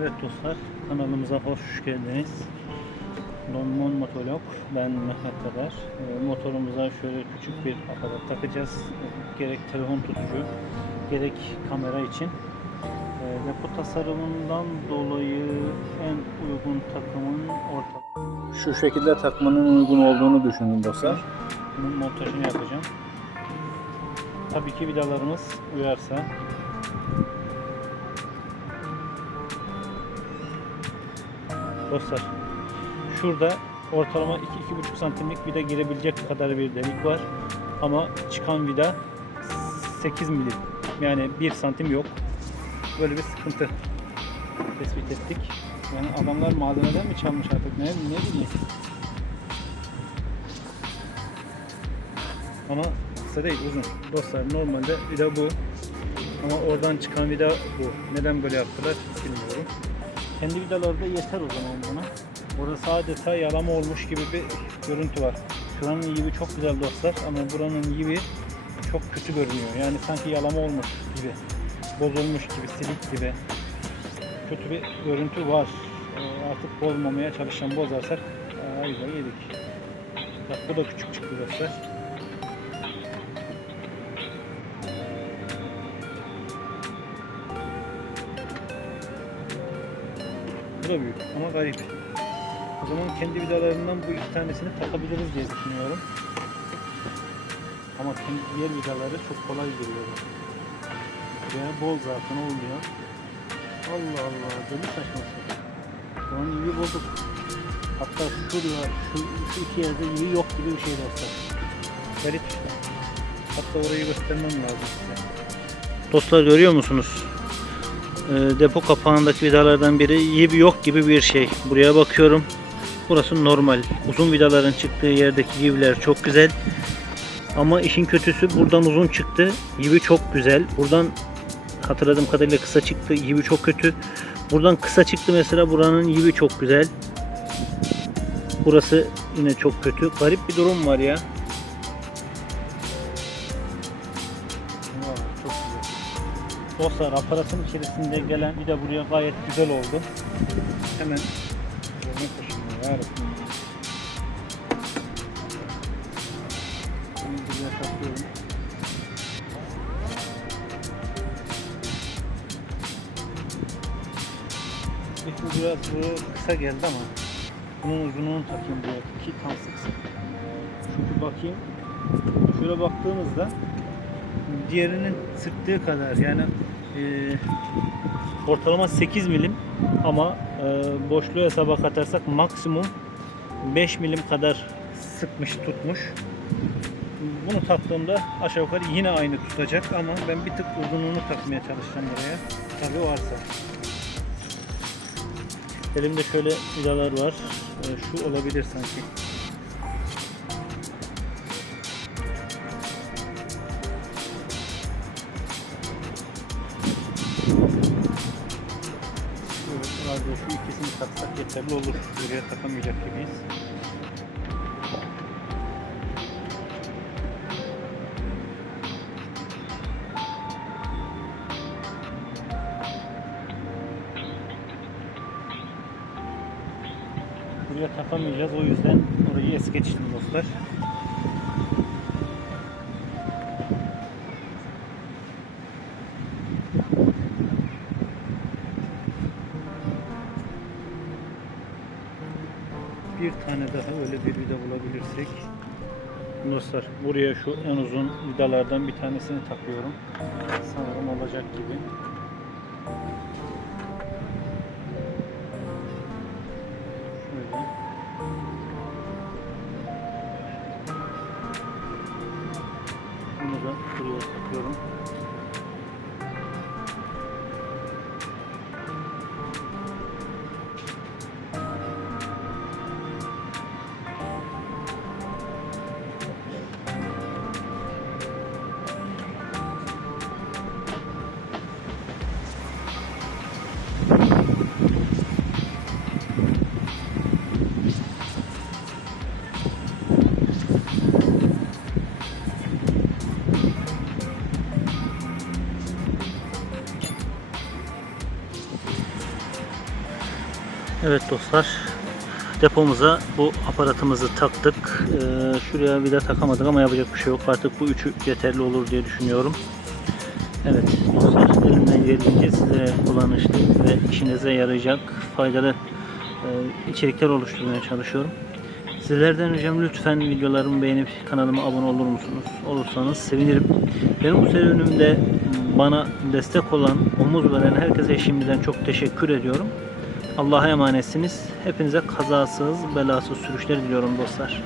Evet dostlar, kanalımıza hoş geldiniz. Donmon Motovlog, ben Mehmet Kadar. Ee, motorumuza şöyle küçük bir aparat takacağız. Gerek telefon tutucu, gerek kamera için. Ee, depo tasarımından dolayı en uygun takımın orta. Şu şekilde takmanın uygun olduğunu düşünün dostlar. Bunun montajını yapacağım. Tabii ki vidalarımız uyarsa Dostlar şurada ortalama 2-2,5 santimlik vida girebilecek kadar bir delik var. Ama çıkan vida 8 milim. Yani 1 santim yok. Böyle bir sıkıntı tespit ettik. Yani adamlar malzemeden mi çalmış artık ne, ne bileyim. Ama kısa değil uzun. Dostlar normalde vida bu. Ama oradan çıkan vida bu. Neden böyle yaptılar bilmiyorum. Kendi vidaları da yeter o zaman buna. Orası adeta yalama olmuş gibi bir görüntü var. Şuranın yivi çok güzel dostlar ama buranın yivi çok kötü görünüyor. Yani sanki yalama olmuş gibi. Bozulmuş gibi, silik gibi. Kötü bir görüntü var. Ee, artık bozmamaya çalışacağım. Bozarsak ayva yedik. Bak bu da küçük çıktı dostlar. Da büyük ama garip. O zaman kendi vidalarından bu iki tanesini takabiliriz diye düşünüyorum. Ama diğer vidaları çok kolay giriyor. Buraya bol zaten olmuyor. Allah Allah deli saçması. Onun iyi bozuk. Hatta şu, şu iki yerde iyi yok gibi bir şey dostlar. Garip. Hatta orayı göstermem lazım size. Dostlar görüyor musunuz? E, depo kapağındaki vidalardan biri iyi yok gibi bir şey. Buraya bakıyorum. Burası normal. Uzun vidaların çıktığı yerdeki yivler çok güzel. Ama işin kötüsü buradan uzun çıktı. Yivi çok güzel. Buradan hatırladığım kadarıyla kısa çıktı. Yivi çok kötü. Buradan kısa çıktı mesela buranın yivi çok güzel. Burası yine çok kötü. Garip bir durum var ya. Dostlar aparatın içerisinde gelen bir de buraya gayet güzel oldu. Hemen yarabbim. Bunu buraya takıyorum. Bu biraz bu kısa geldi ama bunun uzunluğunu takayım buraya ki tam sıksın. Çünkü bakayım şöyle baktığımızda diğerinin sıktığı kadar yani e, ortalama 8 milim ama e, boşluğu hesaba katarsak maksimum 5 milim kadar sıkmış tutmuş. Bunu taktığımda aşağı yukarı yine aynı tutacak ama ben bir tık uzunluğunu takmaya çalışacağım buraya. Tabii varsa. Elimde şöyle vidalar var. E, şu olabilir sanki. İkisini taksak yeterli olur. Buraya takamayacak gibiyiz. Buraya takamayacağız o yüzden orayı es geçtim dostlar. Bir tane daha öyle bir vida bulabilirsek. Dostlar buraya şu en uzun vidalardan bir tanesini takıyorum. Sanırım olacak gibi. Şöyle. Bunu da buraya takıyorum Evet dostlar depomuza bu aparatımızı taktık. Ee, şuraya vida takamadık ama yapacak bir şey yok. Artık bu üçü yeterli olur diye düşünüyorum. Evet dostlar elimden geldiğince size kullanışlı ve işinize yarayacak faydalı e, içerikler oluşturmaya çalışıyorum. Sizlerden ricam lütfen videolarımı beğenip kanalıma abone olur musunuz? Olursanız sevinirim. Benim bu serüvenimde bana destek olan, omuz veren herkese şimdiden çok teşekkür ediyorum. Allah'a emanetsiniz. Hepinize kazasız, belasız sürüşler diliyorum dostlar.